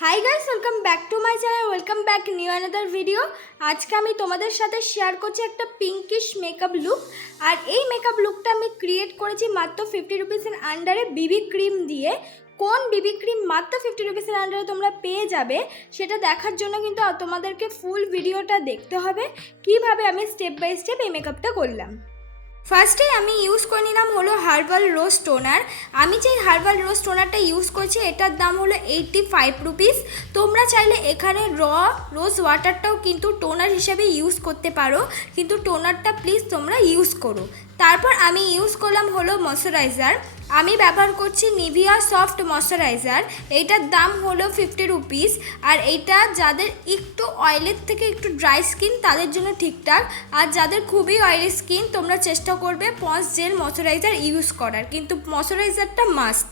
Hi guys, welcome back to my channel, welcome back new another video. আজকে আমি তোমাদের সাথে শেয়ার করছি একটা পিঙ্কিশ মেকআপ লুক। আর এই মেকআপ লুকটা আমি ক্রিয়েট করেছি মাত্র 50 রুপিসের আন্ডারে বিবি ক্রিম দিয়ে। কোন বিবি ক্রিম মাত্র 50 রুপিসের আন্ডারে তোমরা পেয়ে যাবে সেটা দেখার জন্য কিন্তু তোমাদেরকে ফুল ভিডিওটা দেখতে হবে, কিভাবে আমি স্টেপ বাই স্টেপ এই মেকআপটা করলাম। ফার্স্টে আমি ইউজ করে নিলাম হলো হার্বাল রোজ টোনার। আমি যে হার্বাল রোজ টোনারটা ইউজ করছি এটার দাম হলো 85 রুপিস। তোমরা চাইলে এখানে রোজ ওয়াটারটাও কিন্তু টোনার হিসেবে ইউজ করতে পারো, কিন্তু টোনারটা প্লিজ তোমরা ইউজ করো। তারপর আমি ইউজ করলাম হলো ময়শ্চারাইজার। আমি ব্যবহার করছি নিভিয়া সফট ময়শ্চারাইজার। এইটার দাম হলো 50 রুপিস। আর এইটা যাদের একটু অয়েলের থেকে একটু ড্রাই স্কিন তাদের জন্য ঠিকঠাক, আর যাদের খুবই অয়েলি স্কিন তোমরা চেষ্টা করবে পন্ডস জেল ময়শ্চারাইজার ইউজ করার, কিন্তু ময়শ্চারাইজারটা মাস্ট।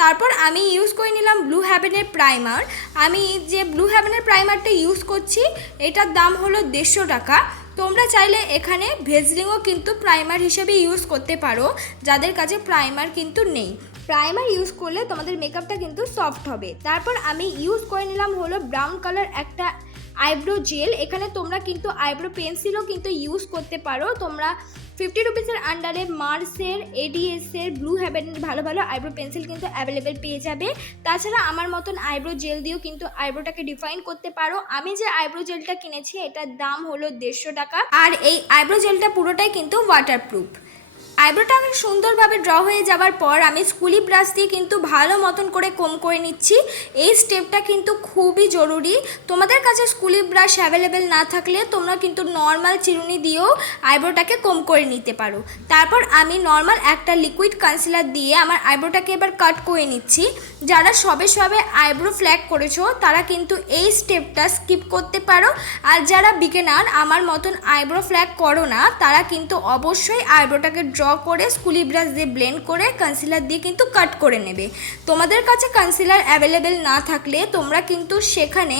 তারপর আমি ইউজ করে নিলাম ব্লু হেভেনের প্রাইমার। আমি যে ব্লু হেভেনের প্রাইমারটা ইউজ করছি এটার দাম হলো 150 টাকা। তোমরা চাইলে এখানে ভেজলিংও কিন্তু প্রাইমার হিসেবে ইউজ করতে পারো, যাদের কাছে প্রাইমার কিন্তু নেই। প্রাইমার ইউজ করলে তোমাদের মেকআপটা কিন্তু সফট হবে। তারপর আমি ইউজ করে নিলাম হলো ব্রাউন কালার একটা আইব্রো জেল। এখানে তোমরা কিন্তু আইব্রো পেন্সিলও কিন্তু ইউজ করতে পারো। তোমরা 50 রুপিসের আন্ডারে মার্সের, এডিএসের, ব্লু হেভেনের ভালো ভালো আইব্রো পেন্সিল কিন্তু অ্যাভেলেবেল পেয়ে যাবে। তাছাড়া আমার মতন আইব্রো জেল দিয়েও কিন্তু আইব্রোটাকে ডিফাইন করতে পারো। আমি যে আইব্রো জেলটা কিনেছি এটার দাম হলো 150 টাকা। আর এই আইব্রো জেলটা পুরোটাই কিন্তু ওয়াটারপ্রুফ। আইব্রোটা আমি সুন্দরভাবে ড্র হয়ে যাওয়ার পর আমি স্কুলি ব্রাশ দিয়ে কিন্তু ভালো মতন করে কম করে নিচ্ছি। এই স্টেপটা কিন্তু খুবই জরুরি। তোমাদের কাছে স্কুলি ব্রাশ অ্যাভেলেবেল না থাকলে তোমরা কিন্তু নর্মাল চিরুনি দিয়েও আইব্রোটাকে কম করে নিতে পারো। তারপর আমি নর্মাল একটা লিকুইড কনসিলার দিয়ে আমার আইব্রোটাকে এবার কাট করে নিচ্ছি। যারা সবে সবে আইব্রো ফ্ল্যাগ করেছো তারা কিন্তু এই স্টেপটা স্কিপ করতে পারো। আর যারা বিগিনার আমার মতন আইব্রো ফ্ল্যাগ করো না তারা কিন্তু অবশ্যই আইব্রোটাকে ড্র করে স্কুলি ব্রাশ দিয়ে ব্লেন্ড করে কনসিলার দিয়ে কিন্তু কাট করে নেবে। তোমাদের কাছে কনসিলার অ্যাভেলেবেল না থাকলে তোমরা কিন্তু সেখানে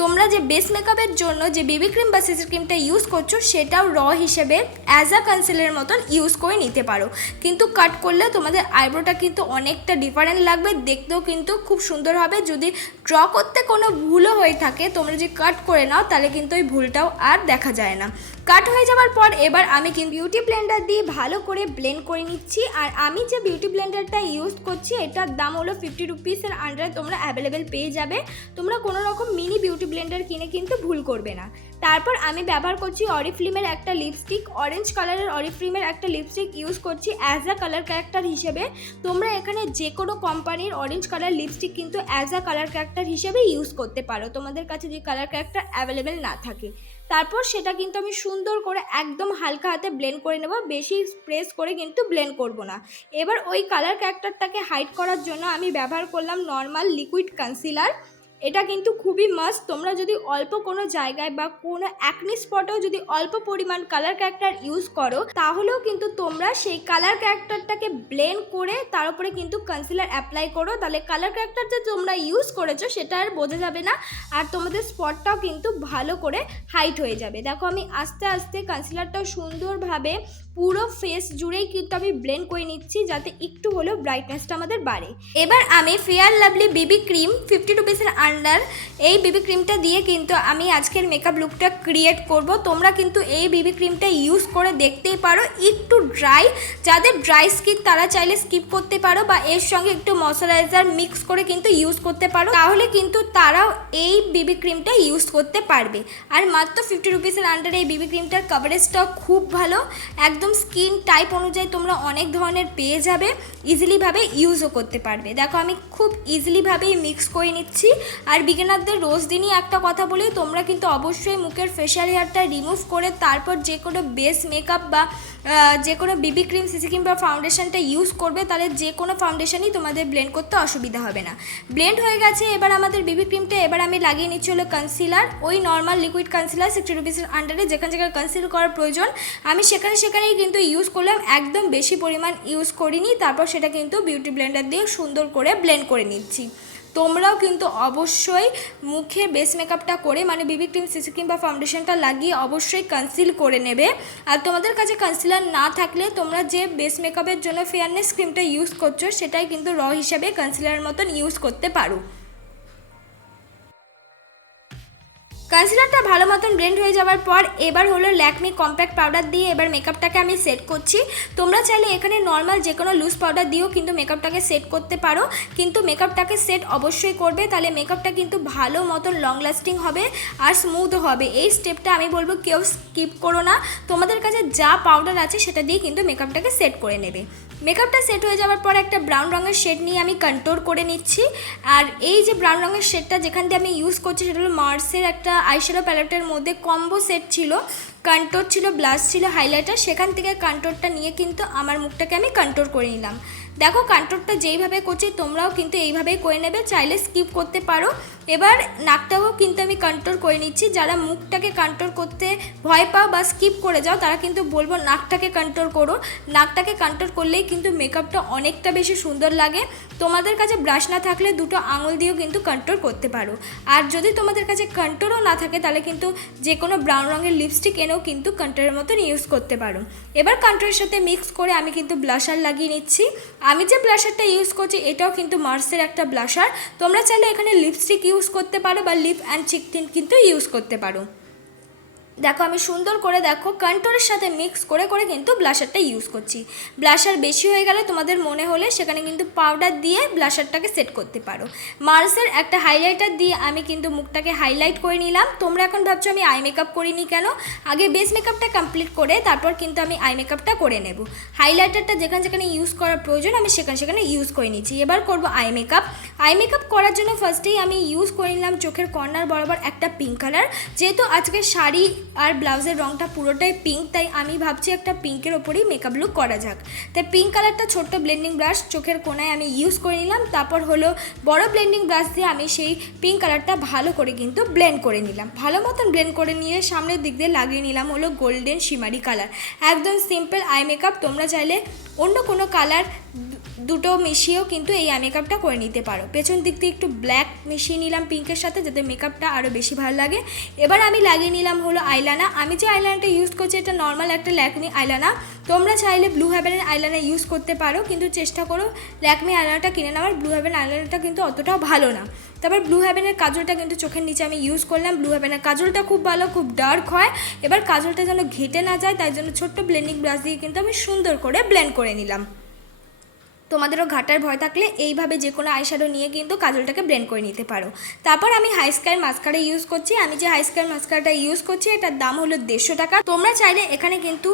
তোমরা যে বেস মেকআপের জন্য যে বিবি ক্রিম বা সিসি ক্রিমটা ইউজ করছো সেটাও হিসেবে অ্যাজ আ কনসিলারের মতন ইউজ করে নিতে পারো। কিন্তু কাট করলে তোমাদের আইব্রোটা কিন্তু অনেকটা ডিফারেন্ট লাগবে, দেখতেও কিন্তু খুব সুন্দর হবে। যদি ড্র করতে কোনো ভুলও হয়ে থাকে তোমরা যদি কাট করে নাও তাহলে কিন্তু ওই ভুলটাও আর দেখা যায় না। কাট হয়ে যাওয়ার পর এবার আমি কিন্তু বিউটি ব্লেন্ডার দিয়ে ভালো করে ব্লেন্ড করে নিচ্ছি। আর আমি যে বিউটি ব্লেন্ডারটা ইউজ করছি এটার দাম হলো 50 রুপিসের আন্ডারে তোমরা অ্যাভেলেবেল পেয়ে যাবে। তোমরা কোনো রকম মিনি বিউটি ব্লেন্ডার কিনে কিন্তু ভুল করবে না। তারপর আমি ব্যবহার করছি অরিফ্লেমের একটা লিপস্টিক, অরেঞ্জ কালারের অরিফ্লেমের একটা লিপস্টিক ইউজ করছি অ্যাজ আ কালার ক্যারেক্টার হিসেবে। তোমরা এখানে যে কোনো কোম্পানির অরেঞ্জ কালার লিপস্টিক কিন্তু অ্যাজ আ কালার ক্যারেক্টার হিসেবে ইউজ করতে পারো, তোমাদের কাছে যে কালার ক্যারেক্টার অ্যাভেলেবেল না থাকে। তারপর সেটা কিন্তু আমি সুন্দর করে একদম হালকা হাতে ব্লেন্ড করে নেব, বেশি প্রেস করে কিন্তু ব্লেন্ড করব না। এবার ওই কালার ক্যারেক্টারটাকে হাইড করার জন্য আমি ব্যবহার করলাম নর্মাল লিকুইড কনসিলার। এটা কিন্তু খুবই মাস্ট। তোমরা যদি অল্প কোনো জায়গায় বা কোনো অ্যাকনি স্পটেও যদি অল্প পরিমাণ কালার ক্যারেক্টার ইউজ করো তাহলেও কিন্তু তোমরা সেই কালার ক্যারেক্টারটাকে ব্লেন্ড করে তার উপরে কিন্তু কনসিলার অ্যাপ্লাই করো, তাহলে কালার ক্যারেক্টার যে তোমরা ইউজ করেছো সেটা আর বোঝা যাবে না, আর তোমাদের স্পটটাও কিন্তু ভালো করে হাইট হয়ে যাবে। দেখো আমি আস্তে আস্তে কনসিলারটাও সুন্দরভাবে পুরো ফেস জুড়েই কিন্তু আমি ব্লেন্ড করে নিচ্ছি যাতে একটু হলেও ব্রাইটনেসটা আমাদের বাড়ে। এবার আমি ফেয়ার লাভলি বিবি ক্রিম 50 রুপিসের আন্ডার এই বিবি ক্রিমটা দিয়ে কিন্তু আমি আজকের মেকআপ লুকটা ক্রিয়েট করব। তোমরা কিন্তু এই বিবি ক্রিমটা ইউজ করে দেখতেই পারো, একটু ড্রাই, যাদের ড্রাই স্কিন তারা চাইলে স্কিপ করতে পারো বা এর সঙ্গে একটু ময়শ্চারাইজার মিক্স করে কিন্তু ইউজ করতে পারো, তাহলে কিন্তু তারাও এই বিবি ক্রিমটা ইউজ করতে পারবে। আর মাত্র 50 রুপিসের আন্ডারে এই বিবি ক্রিমটার কভারেজটাও খুব ভালো, একদম স্কিন টাইপ অনুযায়ী তোমরা অনেক ধরনের পেয়ে যাবে, ইজিলিভাবে ইউজও করতে পারবে। দেখো আমি খুব ইজিলিভাবেই মিক্স করে নিচ্ছি। আর বিগিনারদের রোজ দিনই একটা কথা বলি, তোমরা কিন্তু অবশ্যই মুখের ফেশিয়াল হেয়ারটা রিমুভ করে তারপর যে কোনো বেস মেকআপ বা যে কোনো বিবি ক্রিম সিসি ক্রিম বা ফাউন্ডেশনটা ইউজ করবে, তাহলে যে কোনো ফাউন্ডেশনই তোমাদের ব্লেন্ড করতে অসুবিধা হবে না। ব্লেন্ড হয়ে গেছে এবার আমাদের বিবি ক্রিমটা। এবার আমি লাগিয়ে নিচ্ছি হলো কনসিলার, ওই নর্মাল লিকুইড কনসিলার 60 রুপিসের আন্ডারে যেখানে যেখানে কনসিল করার প্রয়োজন আমি সেখানেই কিন্তু ইউজ করলাম, একদম বেশি পরিমাণ ইউজ করিনি। তারপর সেটা কিন্তু বিউটি ব্লেন্ডার দিয়ে সুন্দর করে ব্লেন্ড করে নিচ্ছি। তোমরাও কিন্তু অবশ্যই মুখে বেস মেকআপটা করে মানে বিবি ক্রিম সিসি ক্রিম বা ফাউন্ডেশনটা লাগিয়ে অবশ্যই কনসিল করে নেবে। আর তোমাদের কাছে কনসিলার না থাকলে তোমরা যে বেস মেকআপের জন্য ফেয়ারনেস ক্রিমটা ইউজ করছো সেটাই কিন্তু হিসাবে কনসিলারের মতন ইউজ করতে পারো। কনসিলারটা ভালো মতন ব্লেন্ড হয়ে যাওয়ার পর এবার হলো ল্যাকমি কম্প্যাক্ট পাউডার দিয়ে এবার মেকআপটাকে আমি সেট করছি। তোমরা চাইলে এখানে নর্মাল যে কোনো লুজ পাউডার দিয়েও কিন্তু মেকআপটাকে সেট করতে পারো, কিন্তু মেকআপটাকে সেট অবশ্যই করবে, তাহলে মেকআপটা কিন্তু ভালো মতন লং লাস্টিং হবে আর স্মুথ হবে। এই স্টেপটা আমি বলবো কেউ স্কিপ করো না, তোমাদের কাছে যা পাউডার আছে সেটা দিয়ে কিন্তু মেকআপটাকে সেট করে নেবে। মেকআপটা সেট হয়ে যাওয়ার পর একটা ব্রাউন রঙের শেড নিয়ে আমি কন্ট্রোল করে নিচ্ছি। আর এই যে ব্রাউন রঙের শেডটা যেখান দিয়ে আমি ইউজ করছি সেটা হলো মার্সের একটা আইশ্যাডো প্যালেটের মধ্যে কম্বো সেট ছিল, কন্ট্রোল ছিল, ব্লাশ ছিল, হাইলাইটার, সেখান থেকে কন্ট্রোলটা নিয়ে কিন্তু আমার মুখটাকে আমি কন্ট্রোল করে নিলাম। দেখো কন্ট্রোলটা যেইভাবে করছি তোমরাও কিন্তু এইভাবেই করে নেবে, চাইলে স্কিপ করতে পারো। এবার নাকটাও কিন্তু আমি কন্ট্রোল করে নিচ্ছি। যারা মুখটাকে কন্ট্রোল করতে ভয় পাও বা স্কিপ করে যাও তারা কিন্তু বলবো নাকটাকে কন্ট্রোল করো। নাকটাকে কন্ট্রোল করলেই কিন্তু মেকআপটা অনেকটা বেশি সুন্দর লাগে। তোমাদের কাছে ব্রাশ না থাকলে দুটো আঙুল দিয়েও কিন্তু কন্ট্রোল করতে পারো। আর যদি তোমাদের কাছে কন্ট্রোলও না থাকে তাহলে কিন্তু যে কোনো ব্রাউন রঙের লিপস্টিক এনেও কিন্তু কন্ট্রোলের মতন ইউজ করতে পারো। এবার কন্ট্রোলের সাথে মিক্স করে আমি কিন্তু ব্লাশার লাগিয়ে নিচ্ছি। আমি যে ব্লাশারটা ইউজ করছি এটাও কিন্তু মার্সের একটা ব্লাশার। তোমরা চাইলে এখানে লিপস্টিক ইউজ করতে পারো বা লিপ অ্যান্ড চিক টিন্ট কিন্তু ইউজ করতে পারো। দেখো আমি সুন্দর করে দেখো কন্ট্রোলের সাথে মিক্স করে করে কিন্তু ব্লাশারটা ইউজ করছি। ব্লাশার বেশি হয়ে গেলে তোমাদের মনে হলে সেখানে কিন্তু পাউডার দিয়ে ব্লাশারটাকে সেট করতে পারো। মার্সের একটা হাইলাইটার দিয়ে আমি কিন্তু মুখটাকে হাইলাইট করে নিলাম। তোমরা এখন ভাবছো আমি আই মেকআপ করিনি কেন, আগে বেস মেকআপটা কমপ্লিট করে তারপর কিন্তু আমি আই মেকআপটা করে নেব। হাইলাইটারটা যেখানে যেখানে ইউজ করার প্রয়োজন আমি সেখানে সেখানে ইউজ করে নিচ্ছি। এবার করব আই মেকআপ। আই মেকআপ করার জন্য ফার্স্টেই আমি ইউজ করে নিলাম চোখের কর্নার বরাবর একটা পিঙ্ক কালার। যেহেতু আজকে শাড়ি আর ব্লাউজের রঙটা পুরোটাই পিঙ্ক, তাই আমি ভাবছি একটা পিঙ্কের ওপরেই মেকআপ লুক করা যাক। তাই পিঙ্ক কালারটা ছোট্ট ব্লেন্ডিং ব্রাশ চোখের কোনায় আমি ইউজ করে নিলাম। তারপর হলো বড় ব্লেন্ডিং ব্রাশ দিয়ে আমি সেই পিঙ্ক কালারটা ভালো করে কিন্তু ব্লেন্ড করে নিলাম। ভালো মতন ব্লেন্ড করে নিয়ে সামনের দিক দিয়ে লাগিয়ে নিলাম হলো গোল্ডেন শিমারি কালার। একদম সিম্পল আই মেকআপ। তোমরা চাইলে অন্য কোনো কালার দুটো মিশিয়েও কিন্তু এই আই মেকআপটা করে নিতে পারো। পেছন দিক দিয়ে একটু ব্ল্যাক মিশিয়ে নিলাম পিঙ্কের সাথে যাতে মেকআপটা আরও বেশি ভালো লাগে। এবার আমি লাগিয়ে নিলাম হলো আইলানা। আমি যে আইলানাটা ইউজ করছি এটা নর্মাল একটা ল্যাকমি আইলানা। তোমরা চাইলে ব্লু হেভেনের আইলানা ইউজ করতে পারো, কিন্তু চেষ্টা করো ল্যাকমি আইলানাটা কিনে নেওয়ার। ব্লু হেভেন আইলানাটা কিন্তু অতটাও ভালো না। তারপর ব্লু হেভেনের কাজলটা কিন্তু চোখের নিচে আমি ইউজ করলাম। ব্লু হেভেনের কাজলটা খুব ভালো, খুব ডার্ক হয়। এবার কাজলটা যেন ঘেটে না যায় তাই জন্য ছোট্ট ব্লেন্ডিং ব্রাশ দিয়ে কিন্তু আমি সুন্দর করে ব্লেন্ড করে নিলাম। তোমাদেরও ঘাটার ভয় থাকলে এইভাবে যে কোনো আইশ্যাডো নিয়ে কিন্তু কাজলটাকে ব্লেন্ড করে নিতে পারো। তারপর আমি হাইস্কাই মাস্কারা ইউজ করছি। আমি যে হাইস্কাই মাস্কারাটা ইউজ করছি এটার দাম হলো 150 টাকা। তোমরা চাইলে এখানে কিন্তু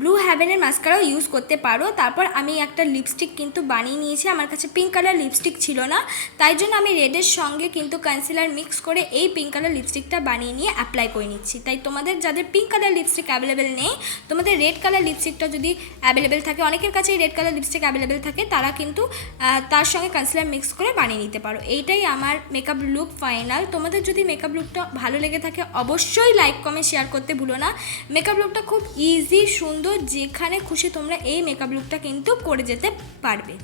ব্লু হেভেনের মাস্কারাও ইউজ করতে পারো। তারপর আমি একটা লিপস্টিক কিন্তু বানিয়ে নিয়েছি। আমার কাছে পিঙ্ক কালার লিপস্টিক ছিল না, তাই জন্য আমি রেডের সঙ্গে কিন্তু কনসিলার মিক্স করে এই পিঙ্ক কালার লিপস্টিকটা বানিয়ে নিয়ে অ্যাপ্লাই করে নিচ্ছি। তাই তোমাদের যাদের পিঙ্ক কালার লিপস্টিক অ্যাভেলেবেল নেই, তোমাদের রেড কালার লিপস্টিকটা যদি অ্যাভেলেবেল থাকে, অনেকের কাছেই রেড কালার লিপস্টিক অ্যাভেলেবেল থাকে, তারা কিন্তু তার সঙ্গে কনসিলার মিক্স করে বানিয়ে নিতে পারো। এইটাই আমার মেকআপ লুক ফাইনাল। তোমাদের যদি মেকআপ লুকটা ভালো লেগে থাকে অবশ্যই লাইক কমেন্ট শেয়ার করতে ভুলো না। মেকআপ লুকটা খুব ইজি, সুন্দর, যেখানে খুশি তোমরা এই মেকআপ লুকটা কিন্তু করে যেতে পারবে।